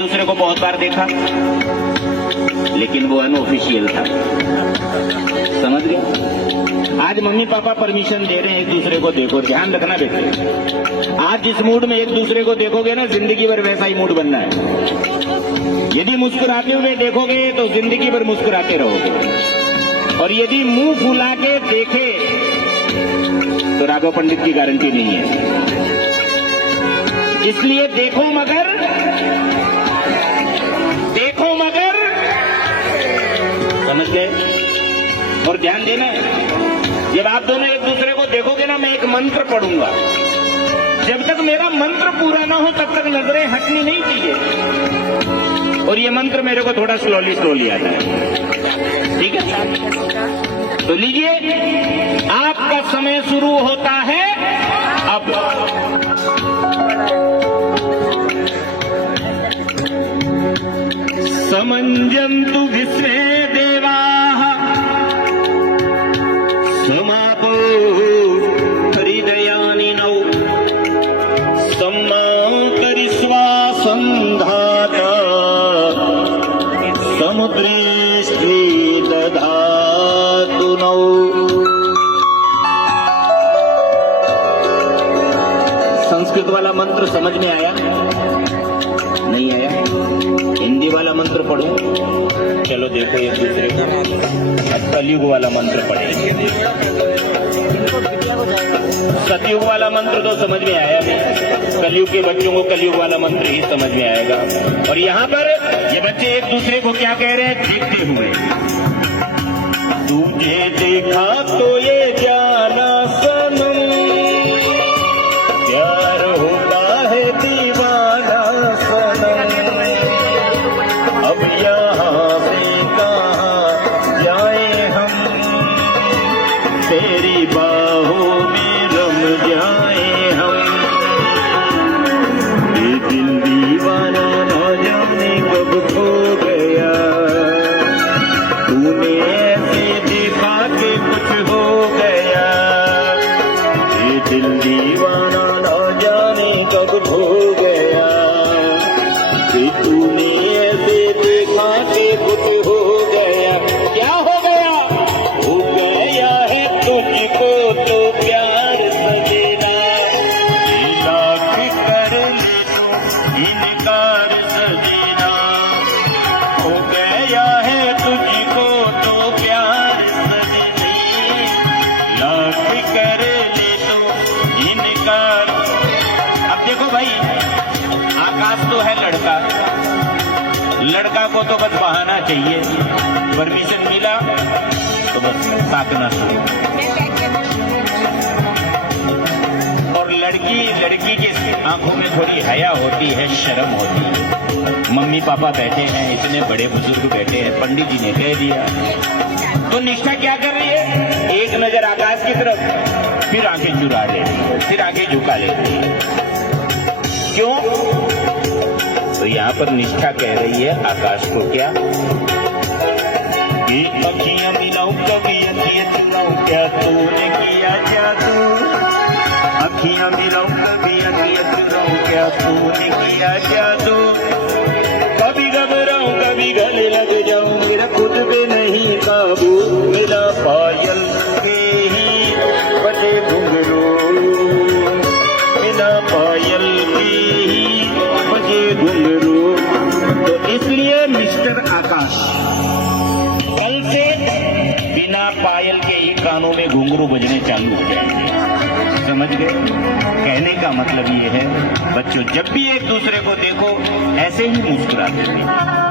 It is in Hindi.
दूसरे को बहुत बार देखा, लेकिन वो अनऑफिशियल था। समझ गए? आज मम्मी पापा परमिशन दे रहे हैं एक दूसरे को देखो, ध्यान रखना बेटे। आज जिस मूड में एक दूसरे को देखोगे ना, जिंदगी भर वैसा ही मूड बनना है। यदि मुस्कुराते हुए देखोगे तो जिंदगी भर मुस्कुराते रहोगे, और यदि मुंह फुला के देखे तो राघव पंडित की गारंटी नहीं है। इसलिए देखो मगर समझ गए? और ध्यान देना, जब आप दोनों एक दूसरे को देखोगे ना, मैं एक मंत्र पढ़ूंगा। जब तक मेरा मंत्र पूरा ना हो तब तक नजरें हटनी नहीं चाहिए। और ये मंत्र मेरे को थोड़ा स्लोली आता है, ठीक है? तो लीजिए, आपका समय शुरू होता है अब। समंजन्तु विश्वे देवाः समापो हृदयानि नौ सम्मां करिष्वा सन्धाता समुद्रेष्टि दधातु नौ। संस्कृत वाला मंत्र समझ में आया? नहीं आया? हिंदी वाला मंत्र पढ़ो। चलो देखो एक दूसरे को। अब कलयुग वाला मंत्र पढ़ेंगे। सतयुग वाला मंत्र तो समझ में आया नहीं, कलयुग के बच्चों को कलयुग वाला मंत्र ही समझ में आएगा। और यहाँ पर ये बच्चे एक दूसरे को क्या कह रहे हैं? देखते हुए, तुझे देखा तो ये जाना सनम, प्यार होता है दीवाना सनम, अब यहाँ से कहाँ जाए हम, तेरी बाहों में रम जाए हम। ये दिल दीवाना ना जाने कब खो गया, तूने ऐसे देखा कि कुछ हो गया। ये दिल दीवाना ना जाने कब खो गया, कि तूने ऐसे देखा कि कुछ हो गया। क्या हो गया? हो गया है तुझको तो प्यार सजेना, लाख कर ले तो इनकार सजेना। हो गया है तुझको तो प्यार सजनी, लाख कर ले तो इनकार। अब देखो भाई, आकाश तो है लड़का, लड़का को तो बस बहाना चाहिए, परमिशन मिला तो बस ताकना शुरू। और लड़की की आंखों में थोड़ी हया होती है, शर्म होती है। मम्मी पापा बैठे हैं, इतने बड़े बुजुर्ग बैठे हैं, पंडित जी ने कह दिया, तो निष्ठा क्या कर रही है? एक नजर आकाश की तरफ, फिर आंखें चुरा लेती है, फिर आंखें झुका लेती है। क्यों? तो यहाँ पर निष्ठा कह रही है आकाश को क्या, कि अखियां मिलाऊं कभी अखियां चुराऊं, क्या तूने किया जादू। अखियां मिलाऊं कभी अखियां चुराऊं, क्या तूने किया जादू। कभी घबराऊं कभी गले लग जाऊं, मेरा खुद पे नहीं काबू। मेरा पायल के ही बजे घुंघरू, मेरा पायल के ही बजे घुंघरू। तो इसलिए मिस्टर आकाश कल से बिना पायल के ही कानों में घुंघरू बजने चालू हो जाएंगे। समझ गए? कहने का मतलब ये है, बच्चों जब भी एक दूसरे को देखो ऐसे ही मुस्कुराते रहिए।